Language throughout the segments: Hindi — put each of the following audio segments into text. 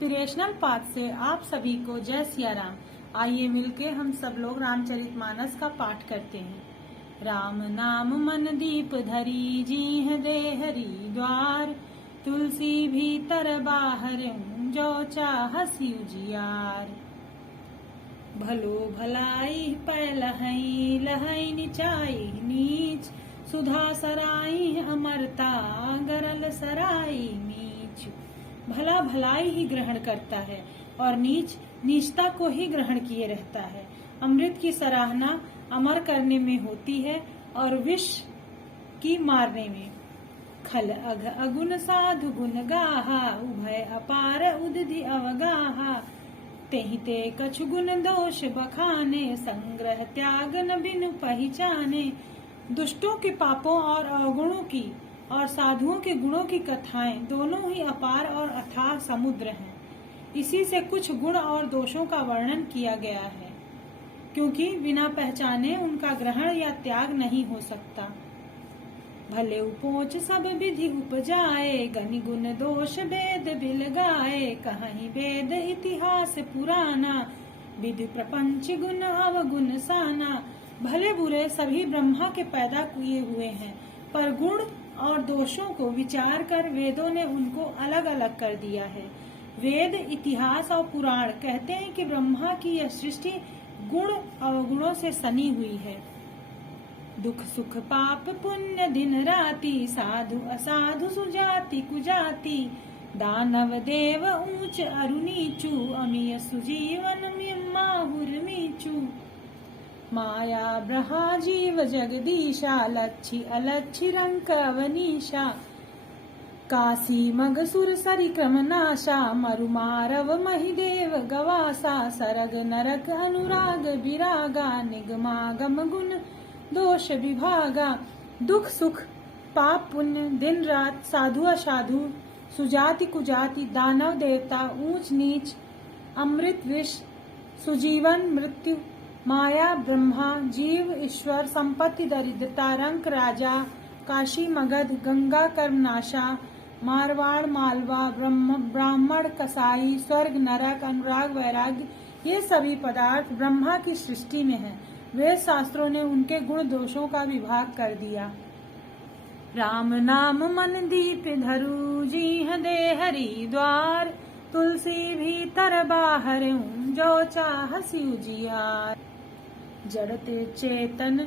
इंस्पिरेशनल पाथ से आप सभी को जय सिया राम। आइए मिलके हम सब लोग रामचरितमानस का पाठ करते हैं। राम नाम मन दीप धरी जी दे हरि द्वार, तुलसी भीतर बाहर जो चाहसी उजियार। भलो भलाई पै लहई लहई निचाई नीच, सुधा सराई अमरता गरल सराई नीच। भला भलाई ही ग्रहण करता है और नीच नीचता को ही ग्रहण किए रहता है। अमृत की सराहना अमर करने में होती है और विष की मारने में। खल अघ अगुन साधु गुण गाहा, उभय अपार उदधि अवगाहा। तेहि ते कछु गुण दोष बखाने, संग्रह त्याग न बिनु पहचाने। दुष्टों के पापों और अवगुणों की और साधुओं के गुणों की कथाएं दोनों ही अपार और अथाह समुद्र हैं। इसी से कुछ गुण और दोषों का वर्णन किया गया है, क्योंकि बिना पहचाने उनका ग्रहण या त्याग नहीं हो सकता। भले उपोच सब विधि उपजाए, गनि गुण दोष वेद बिल गाए। कहीं वेद इतिहास पुराना, विधि प्रपंच गुण अवगुण साना। भले बुरे सभी ब्रह्मा के पैदा किए हुए हैं, पर गुण और दोषों को विचार कर वेदों ने उनको अलग अलग कर दिया है। वेद, इतिहास और पुराण कहते हैं कि ब्रह्मा की यह सृष्टि गुण अवगुणों से सनी हुई है। दुख सुख पाप पुण्य दिन राति, साधु असाधु सुजाति कुजाति। दानव देव ऊंच अरु नीचू, अमीय सुजीवन माहुर मीचू। माया ब्रहा जीव जगदीशा, लच्छी अलच्छी रंक अवनीशा। काशी मग सुर सरि क्रम नाशा, मरु मारव महिदेव गवासा। सरग नरक अनुराग विरागा, निगमागम गुण दोष विभागा। दुख सुख पाप पुण्य दिन रात, साधु असाधु, सुजाति कुजाति, दानव देवता, ऊंच नीच, अमृत विष, सुजीवन मृत्यु, माया ब्रह्मा, जीव ईश्वर, संपत्ति दरिद्रता, रंक राजा, काशी मगध, गंगा कर्मनाशा, मारवाड़ मालवा, ब्राह्मण कसाई, स्वर्ग नरक, अनुराग वैराग्य, ये सभी पदार्थ ब्रह्मा की सृष्टि में हैं। वेद शास्त्रों ने उनके गुण दोषों का विभाग कर दिया। राम नाम मन दीप धरु जी दे हरि द्वार, तुलसी भीतर बाहर जो चाहसी उजियार। जड़ते चेतन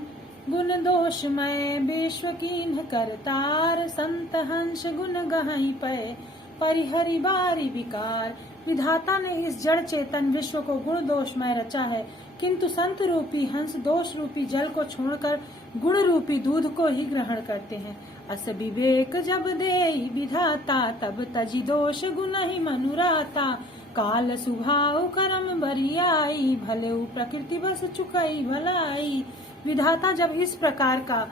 गुण दोषमय, विश्व कीन्ह करतार। संत हंस गुण गहई पै, परिहरि बारी विकार। विधाता ने इस जड़ चेतन विश्व को गुण दोषमय रचा है, किंतु संत रूपी हंस दोष रूपी जल को छोड़कर गुण रूपी दूध को ही ग्रहण करते हैं। अस विवेक जब देई विधाता, तब तजी दोष गुण ही मनुराता। काल सुभाव करम बरियाई, भले प्रकृति बस चुकई भलाई। विधाता जब इस प्रकार का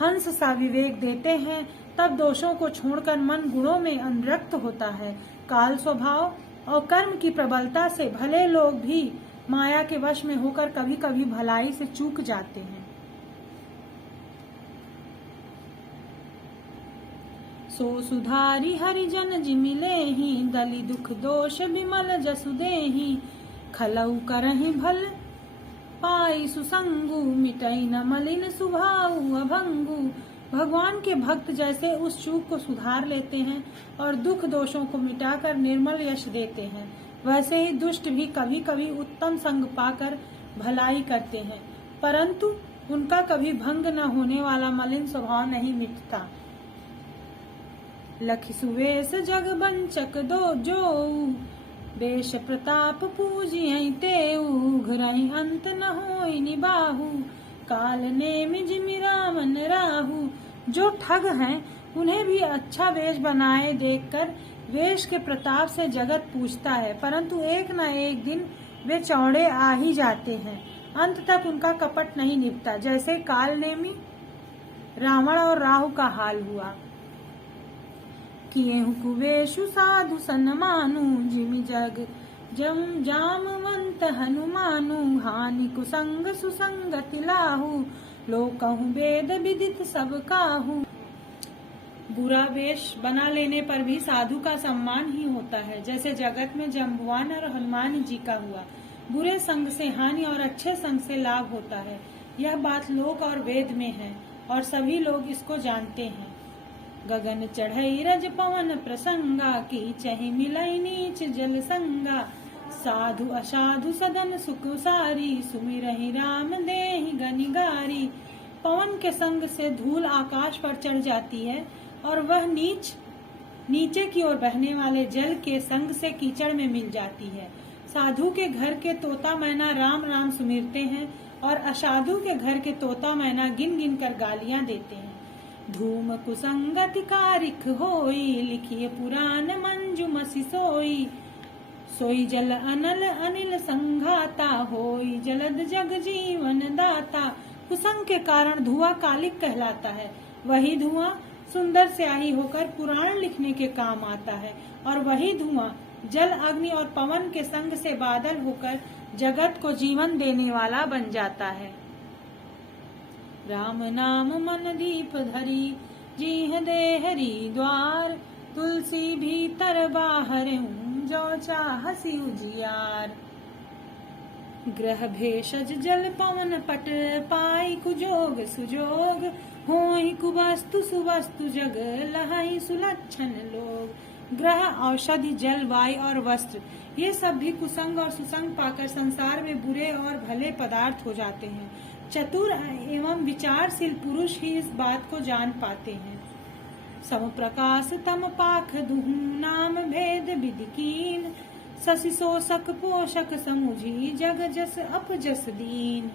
हंस सा विवेक देते हैं, तब दोषों को छोड़कर मन गुणों में अनुरक्त होता है। काल स्वभाव और कर्म की प्रबलता से भले लोग भी माया के वश में होकर कभी कभी भलाई से चूक जाते हैं। सो सुधारी हरिजन जिमिलेहि, दलि दुख दोष विमल जसु देहि। खलउ करहि भल पाई सुसंगु, मिटई न मलिन सुभाउ अभंगु। भगवान के भक्त जैसे उस चूक को सुधार लेते हैं और दुख दोषों को मिटाकर निर्मल यश देते हैं, वैसे ही दुष्ट भी कभी कभी उत्तम संग पाकर भलाई करते हैं, परंतु उनका कभी भंग न होने वाला मलिन स्वभाव नहीं मिटता। लखि सुवेश जग बंचक दो जोऊ, देश प्रताप पूजियहि तेऊ। घुरहि अंत न होई निबाहु, काल नेमि जिमि रामन राहु। जो ठग हैं उन्हें भी अच्छा वेश बनाए देखकर वेश के प्रताप से जगत पूजता है, परंतु एक न एक दिन वे चौड़े आ ही जाते हैं। अंत तक उनका कपट नहीं निभता, जैसे काल नेमि रावण और राहु का हाल हुआ। किए कुवेशु साधु सन्मानु, जिमि जग जम जामवंत हनुमानु। हानि कुसंग सुसंगति लाहु, लोकहु वेद विदित सब काहू। बुरा वेश बना लेने पर भी साधु का सम्मान ही होता है, जैसे जगत में जम्बुवान और हनुमान जी का हुआ। बुरे संग से हानि और अच्छे संग से लाभ होता है। यह बात लोक और वेद में है और सभी लोग इसको जानते हैं। गगन चढ़ई रज पवन प्रसंगा, की चहि मिलई नीच जल संगा। साधु असाधु सदन सुख सारी, सुमिरहि राम देहि गनिगारी। पवन के संग से धूल आकाश पर चढ़ जाती है और वह नीचे की ओर बहने वाले जल के संग से कीचड़ में मिल जाती है। साधु के घर के तोता मैना राम राम सुमिरते हैं और असाधु के घर के तोता मैना गिन गिन कर गालियां देते हैं। धूम कुसंगति कारिख होई, लिखिए पुराण मंजू मसी सोई। सोई जल अनल अनिल संघाता, होई जलद जग जीवन दाता। कुसंग के कारण धुआं कालिक कहलाता है। वही धुआं सुंदर स्याही होकर पुराण लिखने के काम आता है और वही धुआं जल अग्नि और पवन के संग से बादल होकर जगत को जीवन देने वाला बन जाता है। राम नाम मन दीप धरी, जीह दे हरि द्वार। तुलसी भीतर बाहर हूँ, जो चाहसी उजियार। ग्रह भेषज जल पवन पट, पाई कुजोग सुजोग। होई कुवस्तु सुवस्तु जग, लहाई सुलक्षण लोग। ग्रह, औषधि, जल, वायु और वस्त्र, ये सब भी कुसंग और सुसंग पाकर संसार में बुरे और भले पदार्थ हो जाते हैं। चतुर एवं विचारशील पुरुष ही इस बात को जान पाते हैं। सम प्रकाश तम पाख दुहु, नाम भेद विधि कीन। शशि शोषक पोषक समुझी, जग जस अपजस दीन।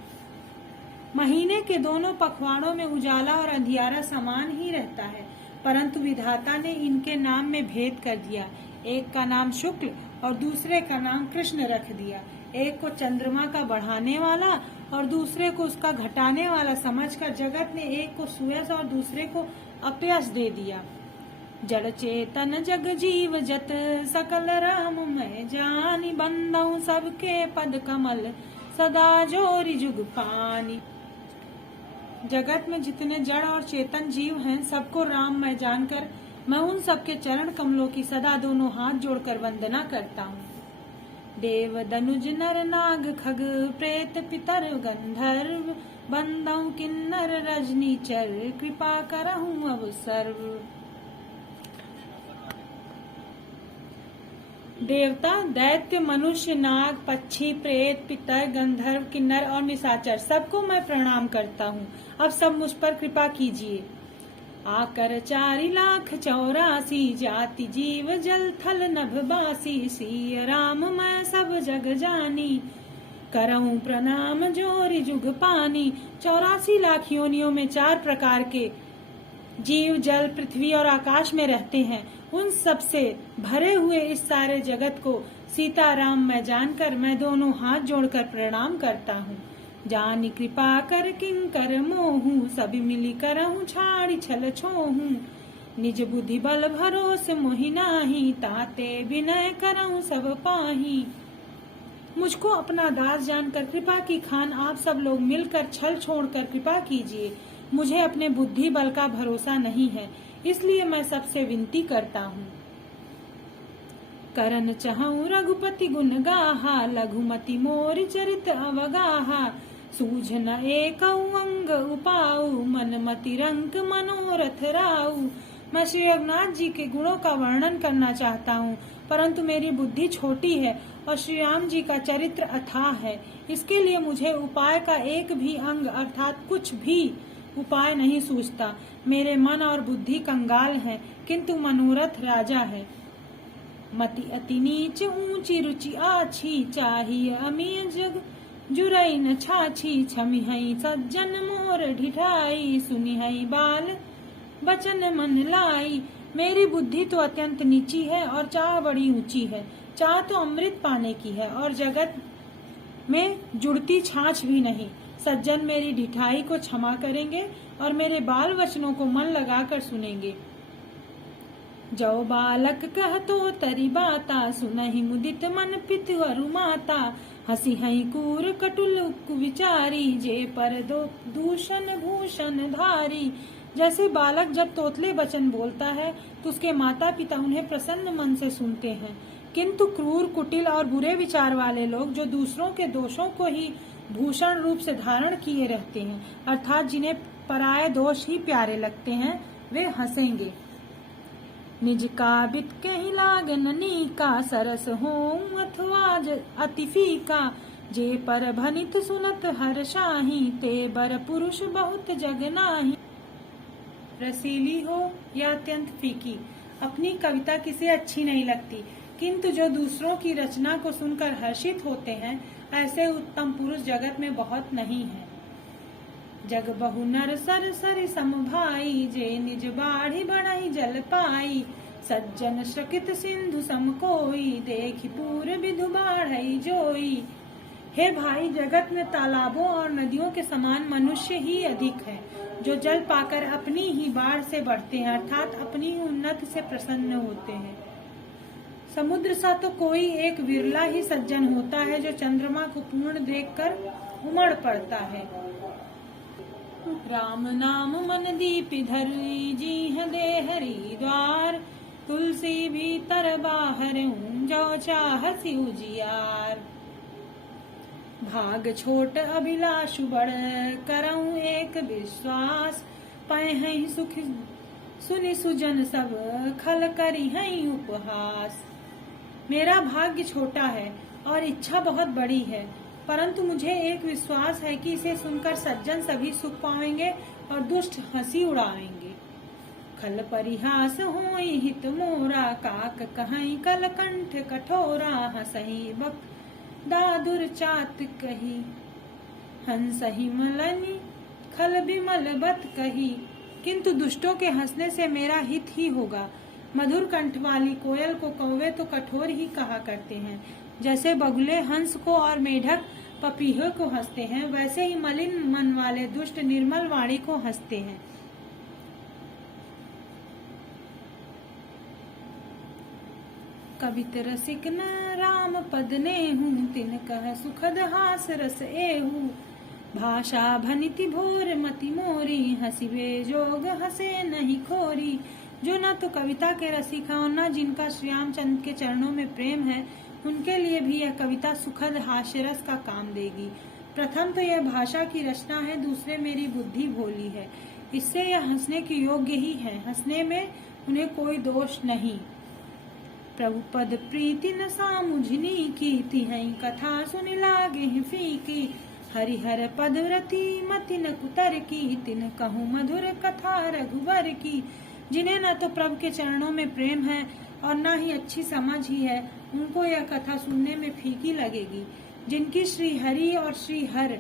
महीने के दोनों पखवाड़ों में उजाला और अंधियारा समान ही रहता है, परंतु विधाता ने इनके नाम में भेद कर दिया। एक का नाम शुक्ल और दूसरे का नाम कृष्ण रख दिया। एक को चंद्रमा का बढ़ाने वाला और दूसरे को उसका घटाने वाला समझकर जगत ने एक को सुयश और दूसरे को अपयश दे दिया। जड़ चेतन जग जीव जत, सकल राम मैं जानी। बंदऊ सबके पद कमल, सदा जोरी जुग पानी। जगत में जितने जड़ और चेतन जीव हैं, सबको राम मैं जानकर मैं उन सबके चरण कमलों की सदा दोनों हाथ जोड़कर वंदना करता हूँ। देव दनुज नर नाग खग, प्रेत पितर गंधर्व। बंदऊ किन्नर रजनीचर, कृपा करहूँ अब सर्व। देवता, दैत्य, मनुष्य, नाग, पक्षी, प्रेत, पितर, गंधर्व, किन्नर और निशाचर सबको मैं प्रणाम करता हूँ। अब सब मुझ पर कृपा कीजिए। आकर 4,84,00,000 जाति जीव जल थल नभ बासी। सिय राम मैं सब जग जानी, करऊं प्रणाम जोरी जुग पानी। 84 लाख योनियों में 4 प्रकार के जीव जल, पृथ्वी और आकाश में रहते हैं। उन सब से भरे हुए इस सारे जगत को सीताराम मैं जानकर मैं दोनों हाथ जोड़कर प्रणाम करता हूँ। जानी कृपा कर किंकर मोहू, सभी मिली करहूँ छाड़ी छल छोहू। निज बुद्धि बल भरोस मोहि नाही, ताते विनय करहूँ सब पाही। मुझको अपना दास जानकर कृपा की खान आप सब लोग मिलकर छल छोड़कर कृपा कीजिए। मुझे अपने बुद्धि बल का भरोसा नहीं है, इसलिए मैं सबसे विनती करता हूँ। करन चाहूं रघुपति गुण गाहा, लघुमति मोर चरित अवगाहा। सूझ न एक अंग उपाऊ, मन मति रंक मनोरथ राऊ। मैं श्री रघुनाथ जी के गुणों का वर्णन करना चाहता हूँ, परंतु मेरी बुद्धि छोटी है और श्री राम जी का चरित्र अथाह है। इसके लिए मुझे उपाय का एक भी अंग अर्थात कुछ भी उपाय नहीं सूझता। मेरे मन और बुद्धि कंगाल है, किंतु मनोरथ राजा है। मति अति नीच ऊंची रुचि आछी, चाहिए अमीय जग जुरई न छाछी। छमी हई सज्जन मोर ढिठाई, सुनी हई बाल बचन मन लाई। मेरी बुद्धि तो अत्यंत नीची है और चाह बड़ी ऊंची है। चाह तो अमृत पाने की है और जगत में जुड़ती छाछ भी नहीं। सज्जन मेरी ढिठाई को क्षमा करेंगे और मेरे बाल वचनों को मन लगाकर सुनेंगे। जो बालक कहतो तरी बाता, सुनहि मुदित मन पितु अरु माता। हसी हई कूर कटुल विचारी, जे पर दो दूषण भूषण धारी। जैसे बालक जब तोतले वचन बोलता है तो उसके माता पिता उन्हें प्रसन्न मन से सुनते हैं, किंतु क्रूर, कुटिल और बुरे विचार वाले लोग जो दूसरों के दोषों को ही भूषण रूप से धारण किए रहते हैं, अर्थात जिन्हें पराये दोष ही प्यारे लगते हैं, वे हंसेंगे। निज का बित कहीं लागननी का सरस हों अथवा अति फीका, जे पर भनित सुनत हर्षाही ते बर पुरुष बहुत जग नाही। रसीली हो या अत्यंत फीकी, अपनी कविता किसे अच्छी नहीं लगती, किंतु जो दूसरों की रचना को सुनकर हर्षित होते हैं, ऐसे उत्तम पुरुष जगत में बहुत नहीं है। जग बहु नर सर सर सम भाई, जे निज बाढ़ी बढ़ाई जल पाई, सज्जन शकित सिंधु सम कोई, देखी पूर विधु बाढ़ई जोई। हे भाई, जगत में तालाबों और नदियों के समान मनुष्य ही अधिक है, जो जल पाकर अपनी ही बाढ़ से बढ़ते हैं, अर्थात अपनी उन्नति से प्रसन्न होते हैं। समुद्र सा तो कोई एक विरला ही सज्जन होता है, जो चंद्रमा को पूर्ण देखकर उमड़ पड़ता है। राम नाम मन दीप धरी, जी दे हरि द्वार, तुलसी भीतर बाहर जो चाहसी उजियार। भाग छोट अभिलाष बड़, करऊं एक विश्वास, पाए हैं सुख सुनि सुजन सब, खल करी हैं उपहास। मेरा भाग्य छोटा है और इच्छा बहुत बड़ी है, परंतु मुझे एक विश्वास है कि इसे सुनकर सज्जन सभी सुख पाएंगे और दुष्ट हंसी उड़ाएंगे। खल परिहास होई हित मोरा, काक कहीं कल कंठ कठोरा, हसही बक दादुर चात कही, हंसही मलनी खल बिमल बत कही। किंतु दुष्टों के हंसने से मेरा हित ही होगा। मधुर कंठ वाली कोयल को कौवे तो कठोर ही कहा करते हैं, जैसे बगुले हंस को और मेढक पपीहे को हंसते हैं, वैसे ही मलिन मन वाले दुष्ट निर्मल वाणी को हंसते हैं। कवित रसिक न राम पद ने हूँ, तिन कह सुखद हास रस एहू। भाषा भनिति भोर मति मोरी, हंसिवे जोग हंसे नहीं खोरी। जो न तो कविता के रसिक और न जिनका श्री रामचंद्र के चरणों में प्रेम है, उनके लिए भी यह कविता सुखद हास्यरस का काम देगी। प्रथम तो यह भाषा की रचना है, दूसरे मेरी बुद्धि भोली है, इससे यह हंसने के योग्य ही है। हंसने में उन्हें कोई दोष नहीं। प्रभु पद प्रीति न सामुझनी की, तिहै कथा सुनि लागे फीकी। हरिहर पद व्रति मति न कुतर की, तिन कहूँ मधुर कथा रघुवर की। जिन्हें न तो प्रभु के चरणों में प्रेम है और न ही अच्छी समझ ही है, उनको यह कथा सुनने में फीकी लगेगी। जिनकी श्री हरि और श्री हर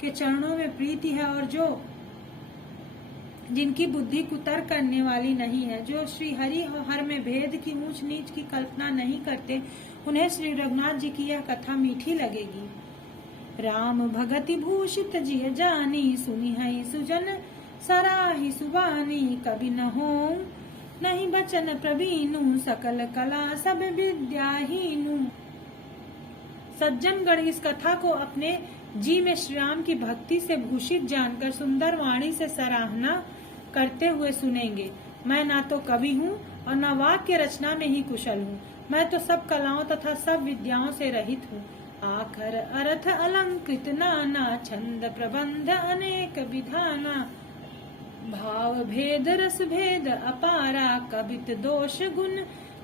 के चरणों में प्रीति है और जिनकी बुद्धि कुतर्क करने वाली नहीं है, जो श्री हरि और हर में भेद की ऊंच नीच की कल्पना नहीं करते, उन्हें श्री रघुनाथ जी की यह कथा मीठी लगेगी। राम भगति भूषित जिय जानी, सुनी है सुजन सराही सुबानी। कभी न हो नहीं बचन प्रवीणु, सकल कला सब विद्याहीनु। सज्जनगण इस कथा को अपने जी में श्री राम की भक्ति से भूषित जानकर सुंदर वाणी से सराहना करते हुए सुनेंगे। मैं ना तो कवि हूँ और न वाक्य रचना में ही कुशल हूँ, मैं तो सब कलाओं तथा सब विद्याओं से रहित हूँ। आखर अर्थ अलंकृत नाना, छंद प्रबंध अनेक विधाना। भाव भेद रस भेद अपारा, कवित दोष गुण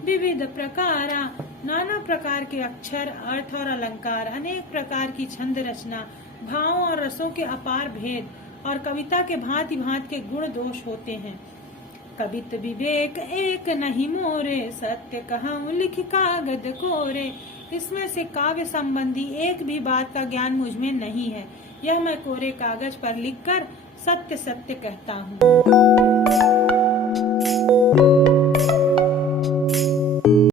विविध प्रकारा। नाना प्रकार के अक्षर, अर्थ और अलंकार, अनेक प्रकार की छंद रचना, भावों और रसों के अपार भेद और कविता के भांति भांति के गुण दोष होते हैं। कवित विवेक एक नहीं मोरे, सत्य कहूँ लिख कागद कोरे। इसमें से काव्य संबंधी एक भी बात का ज्ञान मुझ में नहीं है, यह मैं कोरे कागज पर लिखकर सत्य सत्य कहता हूँ।